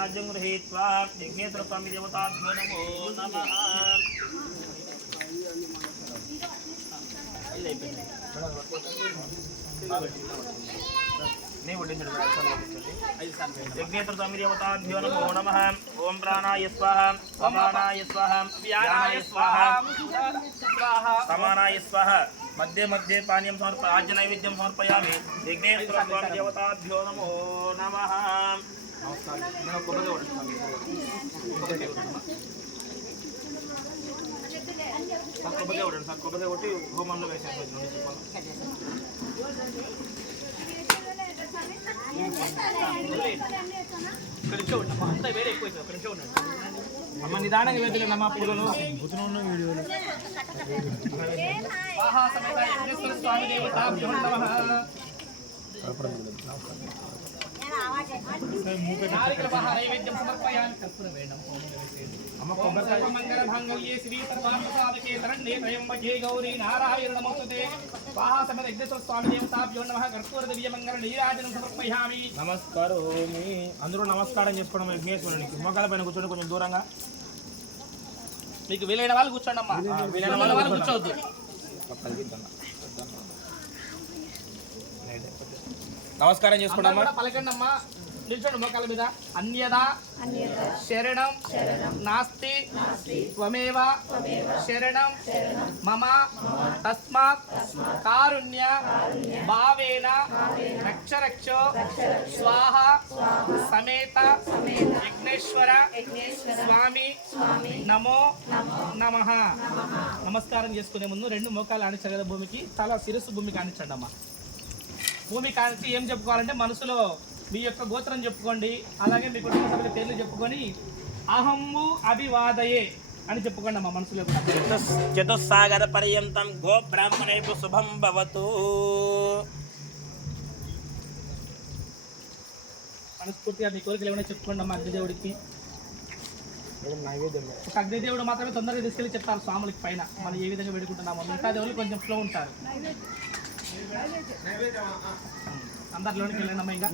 राज्यं गृहीत्वा यज्ञेश्वर स्वामी देवताभ्यो नमो नमः। यज्ञेश्वर स्वामी देवताभ्यो नमो नमः। ओम प्राणाय स्वाहा अपानाय स्वाहा व्यानाय स्वाहा समानाय स्वाहा। मध्ये मध्ये पानीयं समर्पयामि आज्य नैवेद्यं समर्पयामि। यज्ञेश्वर स्वामी देवताभ्यो नमो नमः। होमंलो వేశారు అంతా వేరే ఎక్కువ ఇక్కడ చూడండి అమ్మ నిదానంగా వేదిలేనమ్మా పూలను భూతనున్న వీడియోలు ఆహా సమేత యజ్ఞేశ్వర స్వామి దేవతాభ్యో నమః నారికల మహా నైవేద్యం సమర్పయామి కర్పూర వేణం అమ్మ కొబ్బరికాయ మంగళ భాంగళ్యే శ్రీ సర్వార్థసాధకే శరణ్యే త్రయంబకే గౌరీ నారాయణ నమోస్తుతే ఆహా సమేత యజ్ఞేశ్వర స్వామి దేవతాభ్యో నమః కర్పూర దివ్య మంగళ నీరాజనం సమర్పయామి నమస్కారోమి అందరూ నమస్కారం చేసుకోవడం యజ్ఞేశ్వరునికి మోకాల పైన కూర్చోండి కొంచెం దూరంగా మీకు వీలైన వాళ్ళు కూర్చోండి అమ్మా వీలైన వాళ్ళు కూర్చోవద్దు నమస్కారం చేసుకోండి అమ్మా పలకండి అమ్మా నిల్చోండి మోకాల మీద అన్యదా శరణం నాస్తి త్వమేవ శరణం మమ తస్మాత్ కారుణ్య భావేన రక్ష రక్షో స్వాహ సమేత యజ్ఞేశ్వర స్వామి నమో నమః. నమస్కారం చేసుకునే ముందు రెండు మోకాలు ఆనించారు కదా భూమికి, తల శిరస్సు భూమికి ఆనించండి అమ్మా. భూమి కాంచి ఏం చెప్పుకోవాలంటే మనసులో మీ యొక్క గోత్రం చెప్పుకోండి, అలాగే మీ కుటుంబ సభ్యుల పేర్లు చెప్పుకొని అహమ్ము అభివాదయే అని చెప్పుకోండి అమ్మా మనసులో కూడా. చతుస్సాగర పర్యంతం గో బ్రాహ్మణేభ్యో శుభం భవతు. మనస్ఫూర్తిగా మీ కోరికలు ఏమైనా చెప్పుకోండి అమ్మా అగ్నిదేవుడికి. ఒక అగ్నిదేవుడు మాత్రమే తొందరగా తీసుకెళ్ళి చెప్తారు స్వాములకి పైన మనం ఏ విధంగా పెట్టుకుంటున్నామో, మిగతా దేవుళ్ళు కొంచెం ఫ్లో ఉంటారు. అందరిలోనికి వెళ్ళండి అమ్మా. ఇంకా